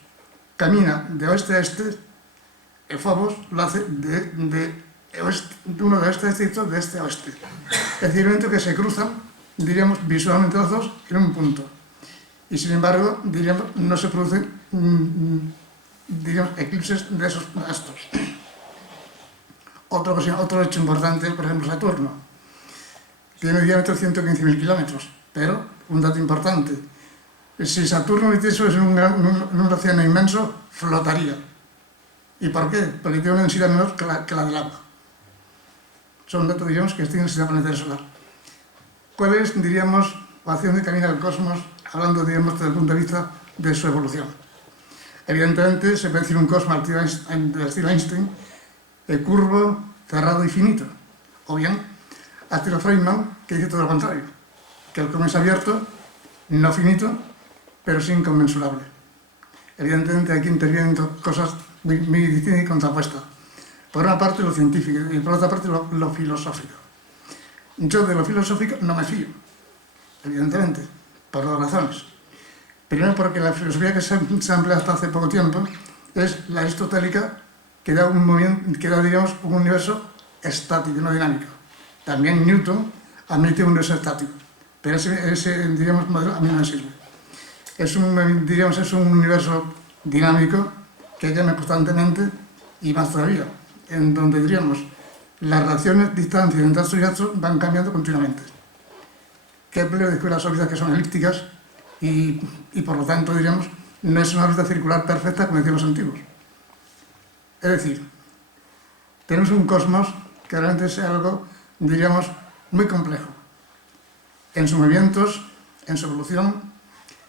camina de oeste a este, el Phobos lo hace uno de oeste a este y otro de este a oeste. Es decir, que se cruzan, diríamos, visualmente los dos en un punto. Y sin embargo, diríamos, no se producen, diríamos, eclipses de esos astros. Otro hecho importante, por ejemplo, Saturno. Tiene un diámetro de 115.000 kilómetros, pero un dato importante. Si Saturno metiese en un océano inmenso, flotaría. ¿Y por qué? Porque tiene una densidad menor que la del agua. Son datos, diríamos, que tiene el sistema planetario solar. ¿Cuál es, diríamos, la acción de caminar el cosmos, hablando, diríamos, desde el punto de vista de su evolución? Evidentemente, se puede decir un cosmos del estilo Einstein, curvo, cerrado y finito. O bien, al estilo Feynman, que dice todo lo contrario, que el cosmos es abierto, no finito, pero sí inconmensurable. Evidentemente, aquí intervienen cosas muy distintas y contrapuestas. Por una parte, lo científico y por otra parte, lo filosófico. Yo de lo filosófico no me fío, evidentemente, por dos razones. Primero, porque la filosofía que se emplea hasta hace poco tiempo es la aristotélica, que da diríamos, un universo estático, no dinámico. También Newton admite un universo estático, pero ese diríamos, modelo a mí no me sirve. Es un universo dinámico que cambia constantemente y más todavía, en donde diríamos las relaciones, distancias entre astros y astros van cambiando continuamente. Kepler descubre las órbitas que son elípticas y por lo tanto, diríamos, no es una órbita circular perfecta como decían los antiguos. Es decir, tenemos un cosmos que realmente es algo, diríamos, muy complejo en sus movimientos, en su evolución,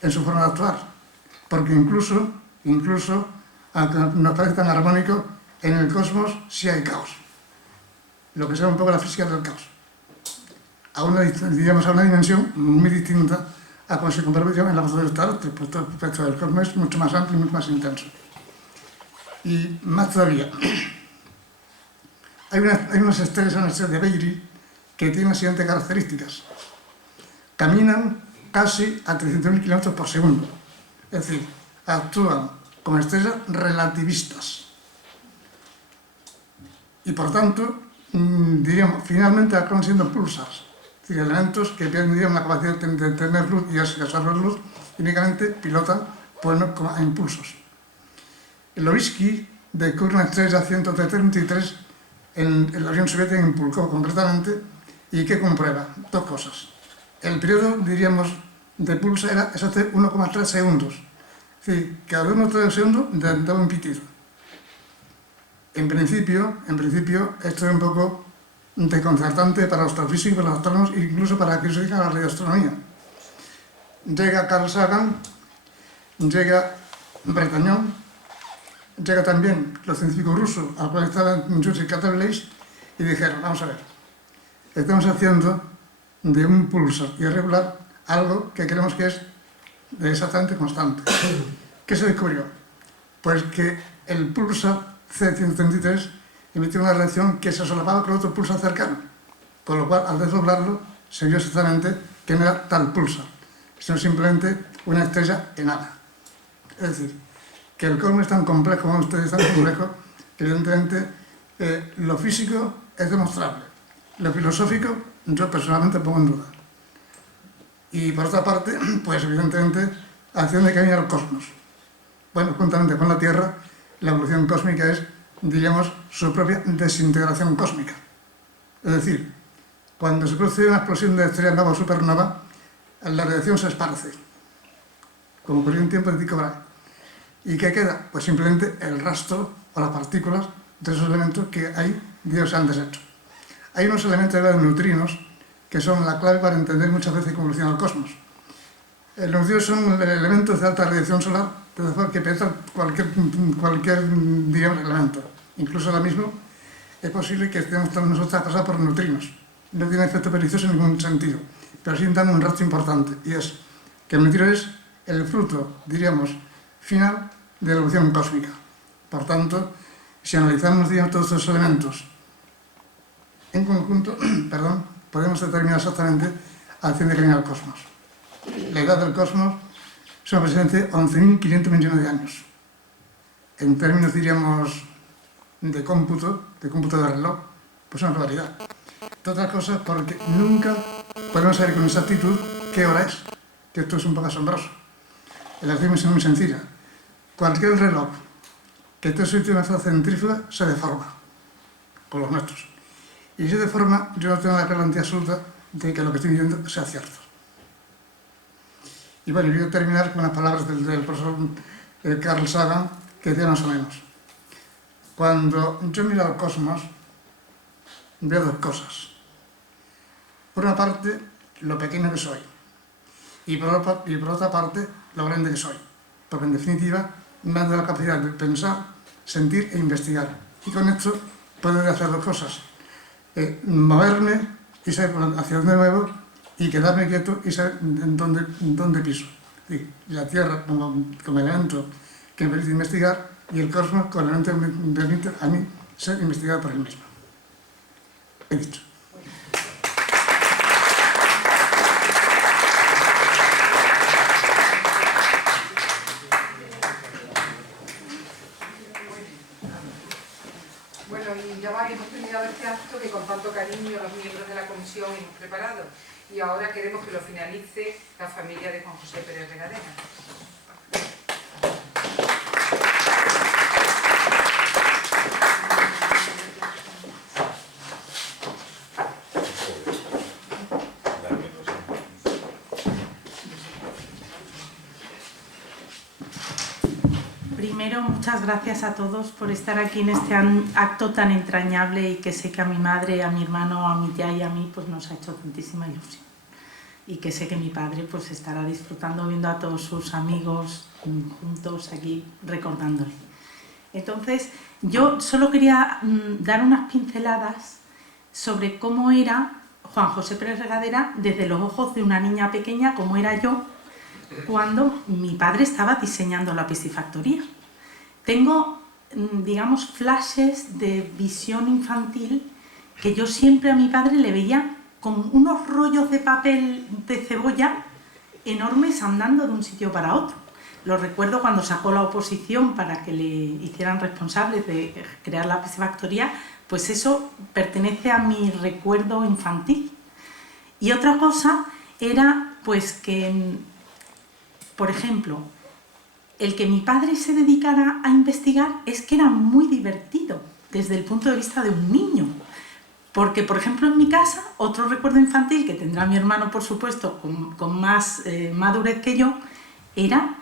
en su forma de actuar, porque incluso, aunque nos parece tan armónico, en el cosmos sí hay caos, lo que sea un poco la física del caos, a una dimensión muy distinta a cuando se compara en la fase del terrestre, pues el espectro del cosmos es mucho más amplio y mucho más intenso. Y más todavía, hay unas estrellas de Beiri que tienen las siguientes características. Caminan casi a 300.000 kilómetros por segundo, es decir, actúan como estrellas relativistas. Y por tanto, diríamos, finalmente acaban siendo pulsars, es decir, elementos que pierden la capacidad de tener luz y absorber luz y únicamente pilotan a impulsos. Lovisky descubre una estrella 133 en la Unión Soviética, en Pulkov concretamente, y que comprueba dos cosas. El periodo, diríamos, de pulso era exactamente 1,3 segundos. Es decir, cada 1,3 segundos daba un pitido. En principio, esto es un poco desconcertante para los astrofísicos, para los astrónomos e incluso para aquellos que se dedican a la radioastronomía. Llega Carl Sagan, llega Bretañón, llega también los científicos rusos, al cual estaban Yuri Katevleis, y dijeron, vamos a ver, estamos haciendo de un pulsar irregular algo que creemos que es exactamente constante. ¿Qué se descubrió? Pues que el pulsar C133 emitió una reacción que se solapaba con otro pulsar cercano, con lo cual al desdoblarlo se vio exactamente que no era tal pulsar, sino simplemente una estrella enana. Es decir, que el cosmos es tan complejo, como ustedes tan complejo, que evidentemente lo físico es demostrable, lo filosófico yo personalmente pongo en duda. Y por otra parte, pues evidentemente, acción de caminar al cosmos. Bueno, juntamente con la Tierra, la evolución cósmica es, diríamos, su propia desintegración cósmica. Es decir, cuando se produce una explosión de estrella nova o supernova, la radiación se esparce, como ocurrió en tiempo de Tycho Brahe. ¿Y qué queda? Pues simplemente el rastro o las partículas de esos elementos que ahí Dios han deshecho. Hay unos elementos de neutrinos que son la clave para entender muchas veces cómo evoluciona el cosmos. Los neutrinos son elementos de alta radiación solar, de forma que penetran cualquier digamos, elemento. Incluso ahora mismo es posible que estemos nosotros pasados por neutrinos. No tiene efecto pernicioso en ningún sentido, pero sí dan un rastro importante, y es que el neutrino es el fruto, diríamos, final de la evolución cósmica. Por tanto, si analizamos, digamos, todos estos elementos en conjunto, perdón, podemos determinar exactamente a la acción que viene al cosmos. La edad del cosmos es aproximadamente 11.500 millones de años. En términos, diríamos, de cómputo de reloj, pues una barbaridad. Entre otras cosas porque nunca podemos saber con exactitud qué hora es, que esto es un poco asombroso. La acción es muy sencilla. Cualquier reloj que esté sujeto a una fuerza centrífuga se deforma, con los nuestros. Y si se deforma, yo no tengo la garantía absoluta de que lo que estoy diciendo sea cierto. Y bueno, voy a terminar con las palabras del profesor Carl Sagan, que decía más o menos: cuando yo miro al cosmos, veo dos cosas. Por una parte, lo pequeño que soy, y por otra parte, lo grande que soy. Porque en definitiva, me da la capacidad de pensar, sentir e investigar. Y con esto puedo hacer dos cosas: moverme y saber hacia dónde me muevo, y quedarme quieto y saber dónde piso. Y la Tierra como elemento que me permite investigar, y el cosmos como elemento que me permite a mí ser investigado por él mismo. He dicho. Bueno, y ya hemos terminado este acto que con tanto cariño los miembros de la comisión hemos preparado, y ahora queremos que lo finalice la familia de Juan José Pérez Regadera. Primero, muchas gracias a todos por estar aquí en este acto tan entrañable, y que sé que a mi madre, a mi hermano, a mi tía y a mí pues nos ha hecho tantísima ilusión. Y que sé que mi padre pues estará disfrutando viendo a todos sus amigos juntos aquí recordándole. Entonces, yo solo quería dar unas pinceladas sobre cómo era Juan José Pérez Regadera desde los ojos de una niña pequeña, como era yo, cuando mi padre estaba diseñando la piscifactoría. Tengo, digamos, flashes de visión infantil que yo siempre a mi padre le veía con unos rollos de papel de cebolla enormes andando de un sitio para otro. Lo recuerdo cuando sacó la oposición para que le hicieran responsables de crear la piscifactoría, pues eso pertenece a mi recuerdo infantil. Y otra cosa era pues que, por ejemplo, el que mi padre se dedicara a investigar es que era muy divertido desde el punto de vista de un niño. Porque, por ejemplo, en mi casa, otro recuerdo infantil que tendrá mi hermano, por supuesto, con más madurez que yo, era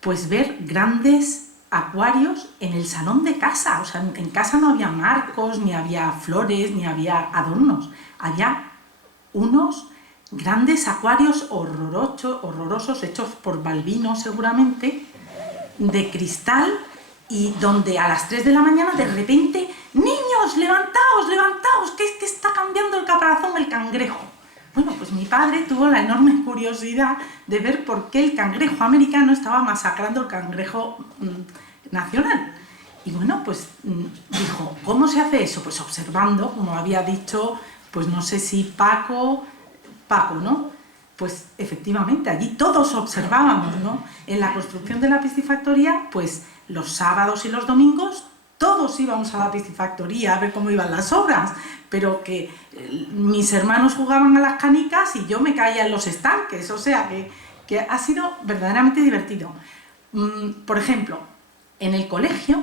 pues ver grandes acuarios en el salón de casa. O sea, en casa no había marcos, ni había flores, ni había adornos. Había unos grandes acuarios horrorosos, hechos por Balbino seguramente, de cristal, y donde a las 3 de la mañana de repente: ¡niños, levantaos, levantaos! Que está cambiando el caparazón el cangrejo. Bueno, pues mi padre tuvo la enorme curiosidad de ver por qué el cangrejo americano estaba masacrando el cangrejo nacional. Y bueno, pues dijo: ¿cómo se hace eso? Pues observando, como había dicho, pues no sé si Paco, ¿no? Pues efectivamente, allí todos observábamos, ¿no? En la construcción de la piscifactoría, pues los sábados y los domingos todos íbamos a la piscifactoría a ver cómo iban las obras, pero que mis hermanos jugaban a las canicas y yo me caía en los estanques, o sea que ha sido verdaderamente divertido. Por ejemplo, en el colegio,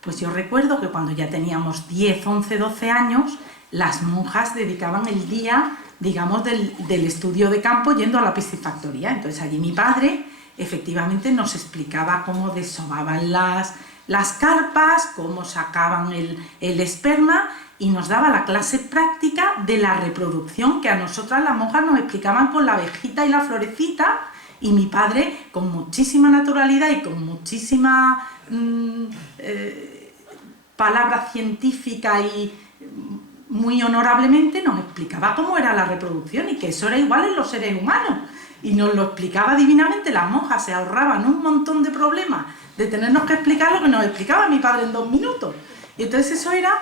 pues yo recuerdo que cuando ya teníamos 10, 11, 12 años, las monjas dedicaban el día, digamos, del estudio de campo yendo a la piscifactoría. Entonces allí mi padre efectivamente nos explicaba cómo desovaban las carpas, cómo sacaban el esperma, y nos daba la clase práctica de la reproducción, que a nosotras las monjas nos explicaban con la abejita y la florecita, y mi padre con muchísima naturalidad y con muchísima palabra científica y muy honorablemente nos explicaba cómo era la reproducción y que eso era igual en los seres humanos. Y nos lo explicaba divinamente. Las monjas se ahorraban un montón de problemas de tenernos que explicar lo que nos explicaba mi padre en 2 minutos. Y entonces eso era,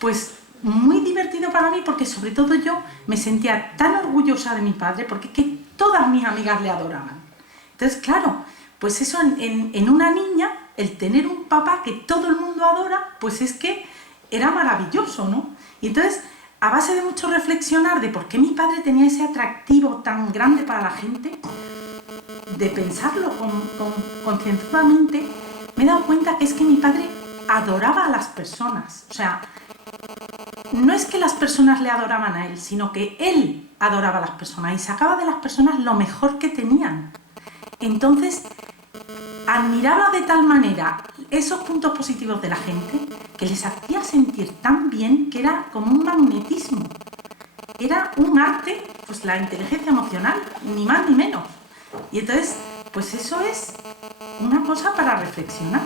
pues, muy divertido para mí porque sobre todo yo me sentía tan orgullosa de mi padre porque es que todas mis amigas le adoraban. Entonces, claro, pues eso en una niña, el tener un papá que todo el mundo adora, pues es que era maravilloso, ¿no? Y entonces, a base de mucho reflexionar de por qué mi padre tenía ese atractivo tan grande para la gente, de pensarlo concienzudamente, me he dado cuenta que es que mi padre adoraba a las personas. O sea, no es que las personas le adoraban a él, sino que él adoraba a las personas y sacaba de las personas lo mejor que tenían. Entonces, admiraba de tal manera esos puntos positivos de la gente que les hacía sentir tan bien que era como un magnetismo. Era un arte, pues la inteligencia emocional, ni más ni menos. Y entonces, pues eso es una cosa para reflexionar.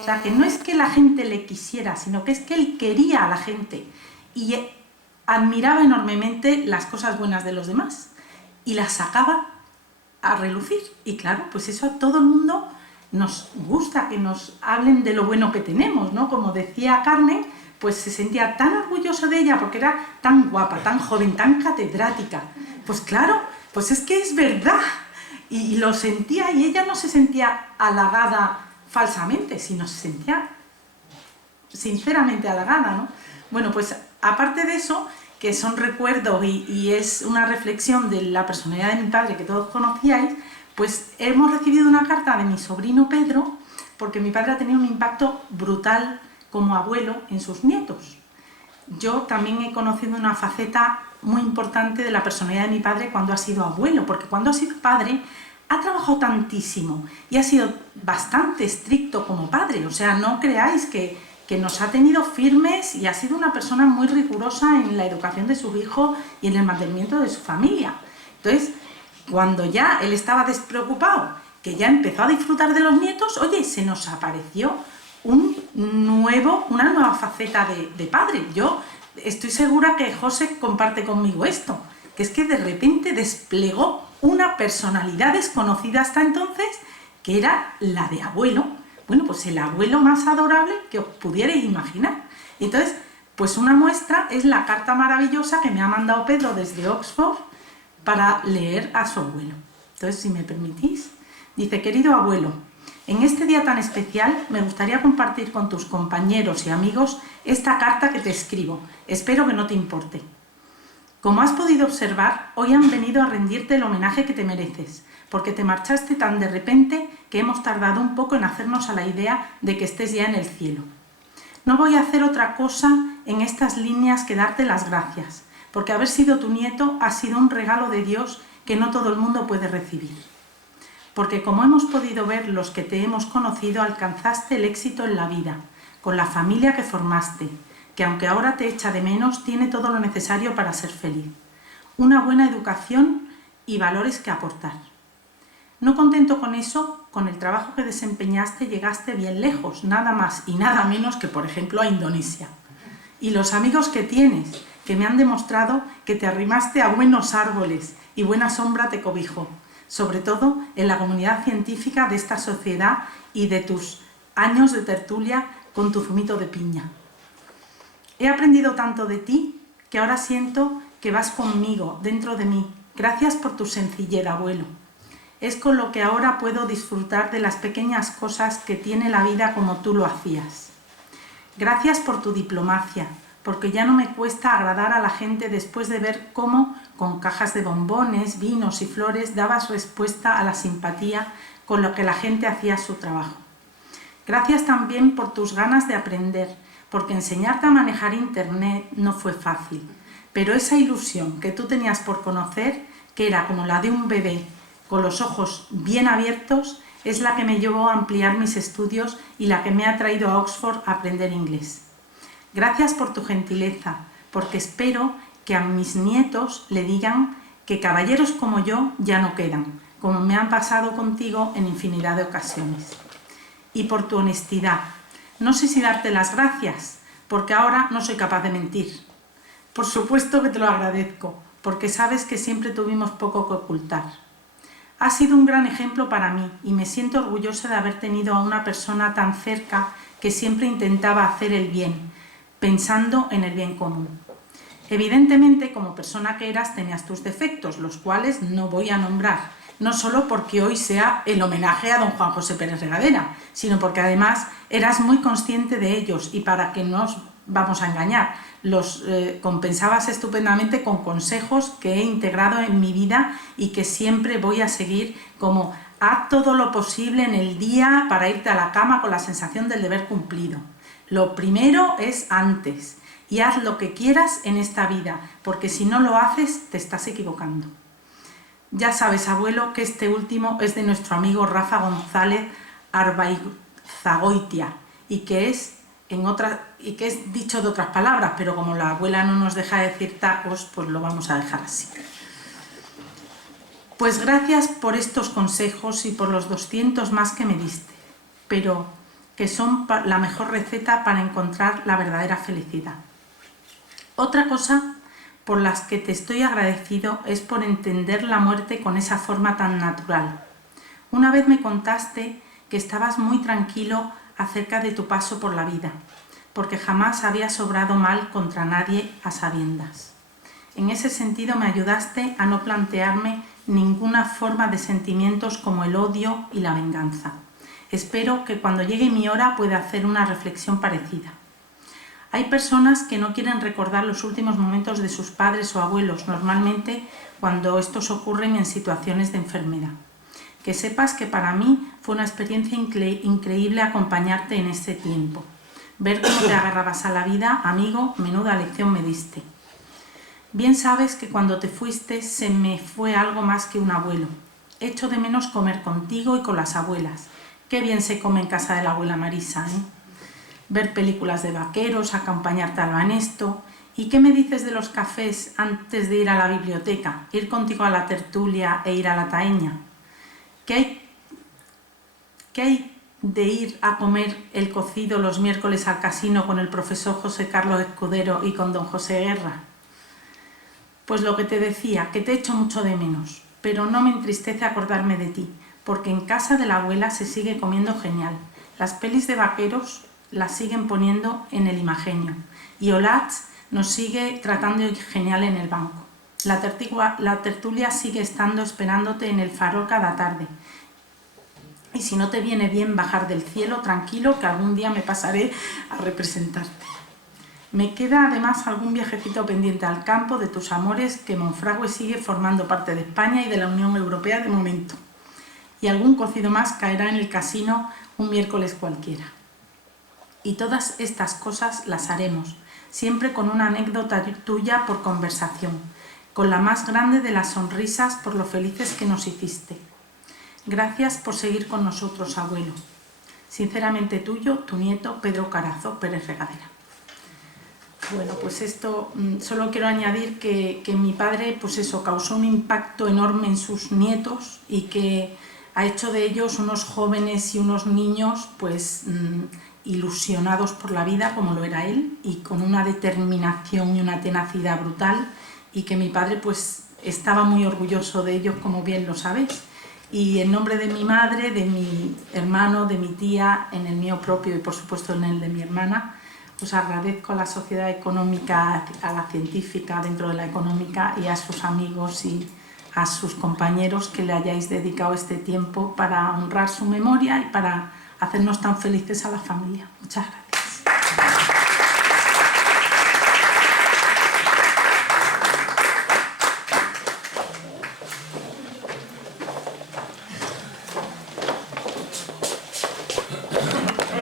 O sea, que no es que la gente le quisiera, sino que es que él quería a la gente y admiraba enormemente las cosas buenas de los demás y las sacaba a relucir. Y claro, pues eso a todo el mundo nos gusta, que nos hablen de lo bueno que tenemos, ¿no? Como decía Carmen, pues se sentía tan orgulloso de ella porque era tan guapa, tan joven, tan catedrática. Pues claro, pues es que es verdad. Y lo sentía, y ella no se sentía halagada falsamente, sino se sentía sinceramente halagada, ¿no? Bueno, pues aparte de eso, que son recuerdos y es una reflexión de la personalidad de mi padre que todos conocíais, pues hemos recibido una carta de mi sobrino Pedro, porque mi padre ha tenido un impacto brutal como abuelo en sus nietos. Yo también he conocido una faceta muy importante de la personalidad de mi padre cuando ha sido abuelo, porque cuando ha sido padre ha trabajado tantísimo y ha sido bastante estricto como padre. O sea, no creáis que nos ha tenido firmes y ha sido una persona muy rigurosa en la educación de sus hijos y en el mantenimiento de su familia. Entonces, cuando ya él estaba despreocupado, que ya empezó a disfrutar de los nietos, oye, se nos apareció una nueva faceta de padre. Yo estoy segura que José comparte conmigo esto, que es que de repente desplegó una personalidad desconocida hasta entonces, que era la de abuelo. Bueno, pues el abuelo más adorable que os pudierais imaginar. Entonces, pues una muestra es la carta maravillosa que me ha mandado Pedro desde Oxford para leer a su abuelo. Entonces, si me permitís, dice: querido abuelo, en este día tan especial me gustaría compartir con tus compañeros y amigos esta carta que te escribo. Espero que no te importe. Como has podido observar, hoy han venido a rendirte el homenaje que te mereces, porque te marchaste tan de repente que hemos tardado un poco en hacernos a la idea de que estés ya en el cielo. No voy a hacer otra cosa en estas líneas que darte las gracias, porque haber sido tu nieto ha sido un regalo de Dios que no todo el mundo puede recibir. Porque como hemos podido ver los que te hemos conocido, alcanzaste el éxito en la vida, con la familia que formaste, que aunque ahora te echa de menos, tiene todo lo necesario para ser feliz. Una buena educación y valores que aportar. No contento con eso, con el trabajo que desempeñaste llegaste bien lejos, nada más y nada menos que, por ejemplo, a Indonesia. Y los amigos que tienes, que me han demostrado que te arrimaste a buenos árboles y buena sombra te cobijó, sobre todo en la comunidad científica de esta sociedad y de tus años de tertulia con tu zumito de piña. He aprendido tanto de ti que ahora siento que vas conmigo, dentro de mí. Gracias por tu sencillez, abuelo. Es con lo que ahora puedo disfrutar de las pequeñas cosas que tiene la vida como tú lo hacías. Gracias por tu diplomacia, porque ya no me cuesta agradar a la gente después de ver cómo, con cajas de bombones, vinos y flores, dabas respuesta a la simpatía con lo que la gente hacía su trabajo. Gracias también por tus ganas de aprender, porque enseñarte a manejar Internet no fue fácil, pero esa ilusión que tú tenías por conocer, que era como la de un bebé con los ojos bien abiertos, es la que me llevó a ampliar mis estudios y la que me ha traído a Oxford a aprender inglés. Gracias por tu gentileza, porque espero que a mis nietos le digan que caballeros como yo ya no quedan, como me han pasado contigo en infinidad de ocasiones. Y por tu honestidad. No sé si darte las gracias, porque ahora no soy capaz de mentir. Por supuesto que te lo agradezco, porque sabes que siempre tuvimos poco que ocultar. Has sido un gran ejemplo para mí y me siento orgullosa de haber tenido a una persona tan cerca que siempre intentaba hacer el bien, pensando en el bien común. Evidentemente, como persona que eras, tenías tus defectos, los cuales no voy a nombrar, no solo porque hoy sea el homenaje a don Juan José Pérez Regadera, sino porque además eras muy consciente de ellos y, para que no nos vamos a engañar, los compensabas estupendamente con consejos que he integrado en mi vida y que siempre voy a seguir, como: haz todo lo posible en el día para irte a la cama con la sensación del deber cumplido. Lo primero es antes, y haz lo que quieras en esta vida, porque si no lo haces te estás equivocando. Ya sabes, abuelo, que este último es de nuestro amigo Rafa González Arbaizagoitia y que es dicho de otras palabras, pero como la abuela no nos deja decir tacos, pues lo vamos a dejar así. Pues gracias por estos consejos y por los 200 más que me diste, pero que son la mejor receta para encontrar la verdadera felicidad. Otra cosa por las que te estoy agradecido es por entender la muerte con esa forma tan natural. Una vez me contaste que estabas muy tranquilo acerca de tu paso por la vida, porque jamás habías obrado mal contra nadie a sabiendas. En ese sentido me ayudaste a no plantearme ninguna forma de sentimientos como el odio y la venganza. Espero que cuando llegue mi hora pueda hacer una reflexión parecida. Hay personas que no quieren recordar los últimos momentos de sus padres o abuelos, normalmente cuando estos ocurren en situaciones de enfermedad. Que sepas que para mí fue una experiencia increíble acompañarte en este tiempo. Ver cómo te agarrabas a la vida, amigo, menuda lección me diste. Bien sabes que cuando te fuiste se me fue algo más que un abuelo. Echo de menos comer contigo y con las abuelas. Qué bien se come en casa de la abuela Marisa, ¿eh? Ver películas de vaqueros, acompañarte al Banesto. ¿Y qué me dices de los cafés antes de ir a la biblioteca? Ir contigo a la tertulia e ir a la taeña. ¿Qué hay de ir a comer el cocido los miércoles al casino con el profesor José Carlos Escudero y con don José Guerra? Pues lo que te decía, que te echo mucho de menos, pero no me entristece acordarme de ti, porque en casa de la abuela se sigue comiendo genial. Las pelis de vaqueros las siguen poniendo en el Imagenio y Olatz nos sigue tratando genial en el banco. La tertulia sigue estando esperándote en el Farol cada tarde. Y si no te viene bien bajar del cielo, tranquilo, que algún día me pasaré a representarte. Me queda además algún viajecito pendiente al campo de tus amores, que Monfragüe sigue formando parte de España y de la Unión Europea de momento. Y algún cocido más caerá en el casino un miércoles cualquiera. Y todas estas cosas las haremos, siempre con una anécdota tuya por conversación, con la más grande de las sonrisas por lo felices que nos hiciste. Gracias por seguir con nosotros, abuelo. Sinceramente tuyo, tu nieto Pedro Carazo Pérez Regadera. Bueno, pues esto solo quiero añadir que mi padre, pues eso, causó un impacto enorme en sus nietos y que ha hecho de ellos unos jóvenes y unos niños, pues ilusionados por la vida, como lo era él, y con una determinación y una tenacidad brutal, y que mi padre pues estaba muy orgulloso de ellos, como bien lo sabéis. Y en nombre de mi madre, de mi hermano, de mi tía, en el mío propio y por supuesto en el de mi hermana, os agradezco a la sociedad económica, a la científica dentro de la económica y a sus amigos y a sus compañeros que le hayáis dedicado este tiempo para honrar su memoria y para hacernos tan felices a la familia. Muchas gracias.